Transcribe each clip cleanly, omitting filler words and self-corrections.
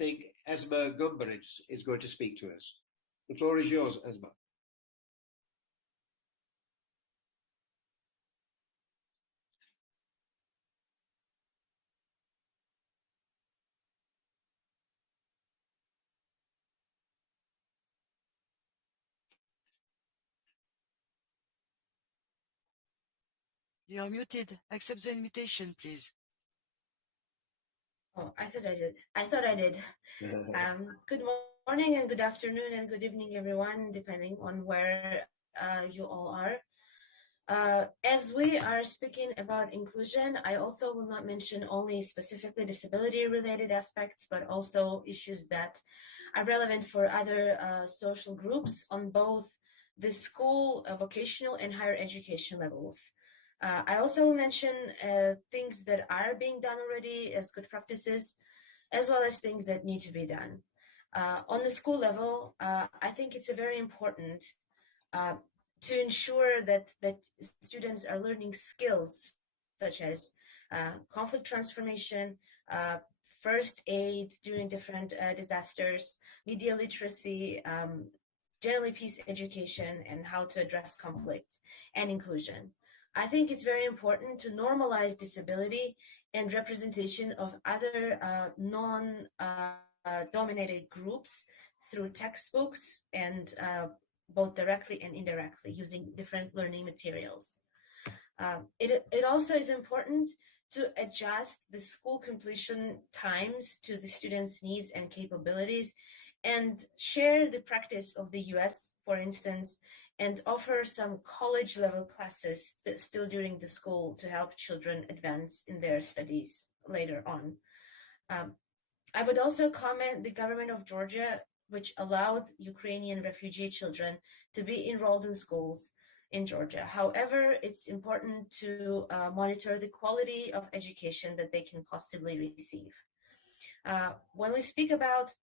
think Esma Gumberich is going to speak to us. The floor is yours, Esma. You are muted. Accept the invitation, please. Oh, I thought I did. Good morning and good afternoon and good evening, everyone, depending on where you all are. As we are speaking about inclusion, I also will not mention only specifically disability-related aspects, but also issues that are relevant for other social groups on both the school, vocational, and higher education levels. I also will mention things that are being done already as good practices, as well as things that need to be done. On the school level, I think it's very important to ensure that students are learning skills such as conflict transformation, first aid during different disasters, media literacy, generally peace education, and how to address conflict and inclusion. I think it's very important to normalize disability and representation of other non-dominated groups through textbooks and both directly and indirectly using different learning materials. It also is important to adjust the school completion times to the students' needs and capabilities and share the practice of the US, for instance, and offer some college level classes still during the school to help children advance in their studies later on. I would also comment the government of Georgia, which allowed Ukrainian refugee children to be enrolled in schools in Georgia. However, it's important to monitor the quality of education that they can possibly receive. When we speak about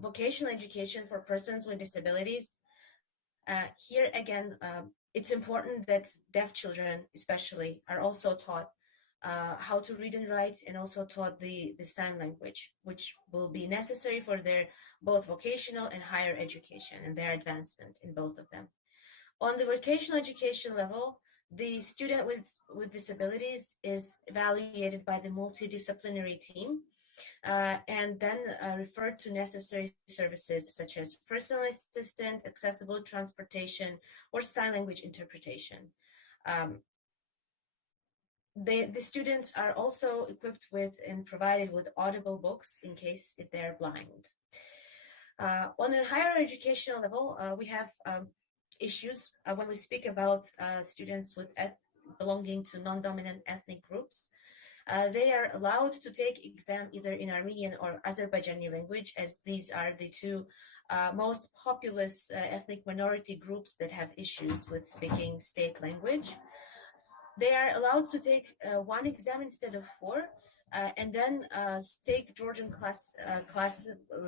vocational education for persons with disabilities, here again, it's important that deaf children especially are also taught how to read and write, and also taught the sign language, which will be necessary for their both vocational and higher education and their advancement in both of them. On the vocational education level, the student with disabilities is evaluated by the multidisciplinary team and then referred to necessary services such as personal assistant, accessible transportation, or sign language interpretation. The students are also equipped with and provided with audible books in case if they're blind. On the higher educational level, we have issues when we speak about students with belonging to non-dominant ethnic groups. They are allowed to take exam either in Armenian or Azerbaijani language, as these are the two most populous ethnic minority groups that have issues with speaking state language. They are allowed to take one exam instead of four, and then take Georgian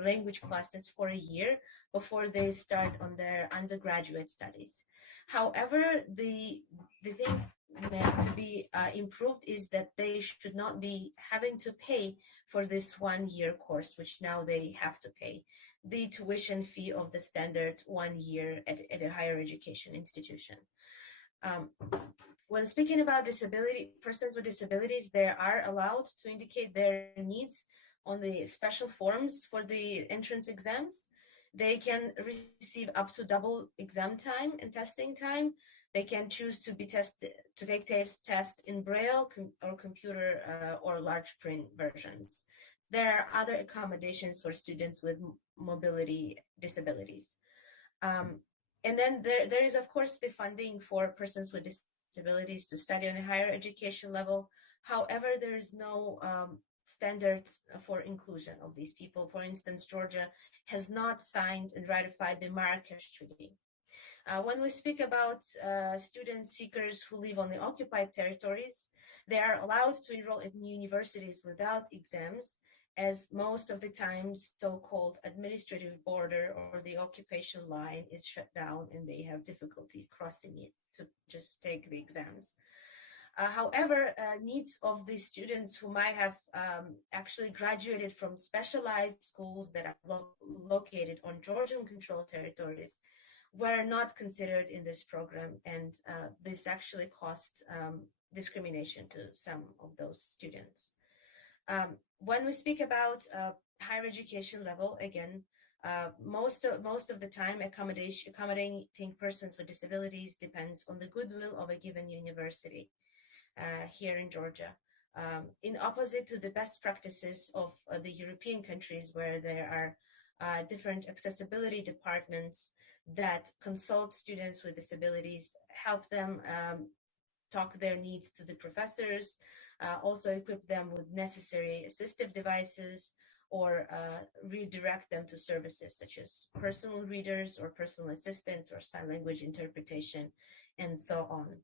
language classes for a year before they start on their undergraduate studies. However, the thing to be improved is that they should not be having to pay for this 1 year course, which now they have to pay the tuition fee of the standard 1 year at a higher education institution. When speaking about persons with disabilities, they are allowed to indicate their needs on the special forms for the entrance exams. They can receive up to double exam time and testing time. They can choose to take test in Braille or computer or large print versions. There are other accommodations for students with mobility disabilities. And then there is, of course, the funding for persons with disabilities to study on a higher education level. However, there is no standards for inclusion of these people. For instance, Georgia has not signed and ratified the Marrakesh Treaty. When we speak about student seekers who live on the occupied territories, they are allowed to enroll in universities without exams, as most of the time so-called administrative border or the occupation line is shut down and they have difficulty crossing it to just take the exams. However, needs of the students who might have actually graduated from specialized schools that are located on Georgian-controlled territories were not considered in this program, and this actually caused discrimination to some of those students. When we speak about higher education level, again, most of the time, accommodating persons with disabilities depends on the goodwill of a given university here in Georgia. In opposite to the best practices of the European countries, where there are different accessibility departments that consult students with disabilities, help them talk their needs to the professors, also equip them with necessary assistive devices, or redirect them to services such as personal readers or personal assistants or sign language interpretation, and so on.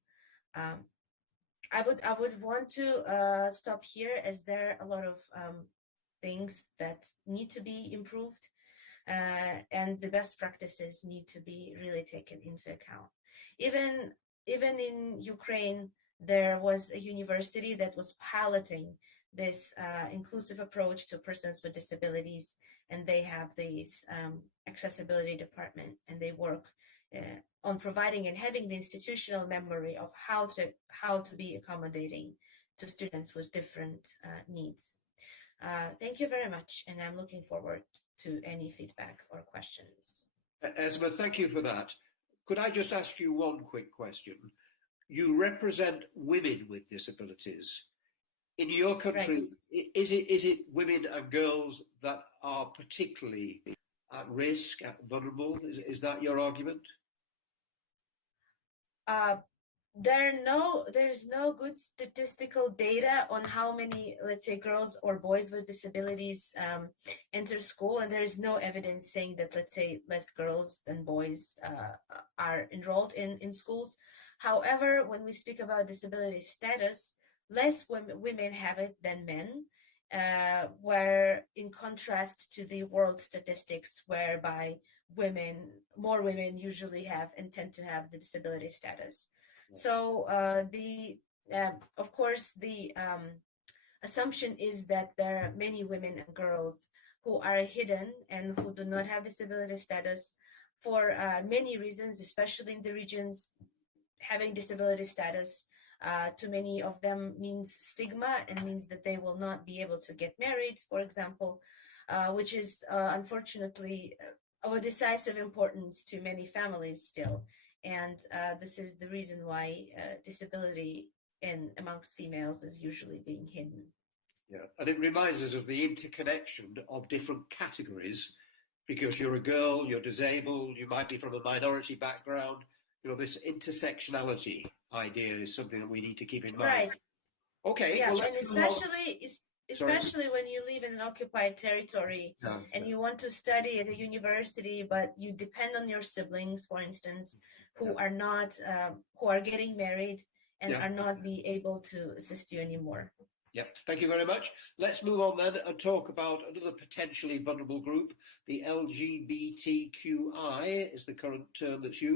I would want to stop here, as there are a lot of things that need to be improved, and the best practices need to be really taken into account. Even in Ukraine, there was a university that was piloting this inclusive approach to persons with disabilities, and they have this accessibility department, and they work on providing and having the institutional memory of how to be accommodating to students with different needs. Thank you very much, and I'm looking forward to any feedback or questions. Esma, thank you for that. Could I just ask you one quick question? You represent women with disabilities. In your country, right, is it women and girls that are particularly at risk, vulnerable? Is that your argument? There's no good statistical data on how many, let's say, girls or boys with disabilities enter school, and there is no evidence saying that, let's say, less girls than boys are enrolled in schools. However, when we speak about disability status, less women have it than men, where in contrast to the world statistics, whereby more women usually have and tend to have the disability status. So of course, the assumption is that there are many women and girls who are hidden and who do not have disability status for many reasons, especially in the regions. Having disability status to many of them means stigma, and means that they will not be able to get married, for example, which is unfortunately of a decisive importance to many families still. And this is the reason why disability amongst females is usually being hidden. Yeah, and it reminds us of the interconnection of different categories, because you're a girl, you're disabled, you might be from a minority background. You know, this intersectionality idea is something that we need to keep in mind. Right. Okay. Yeah, well, and especially when you live in an occupied territory and you want to study at a university, but you depend on your siblings, for instance, who are not, who are getting married and are not be able to assist you anymore. Yep. Thank you very much. Let's move on then and talk about another potentially vulnerable group. The LGBTQI is the current term that's used.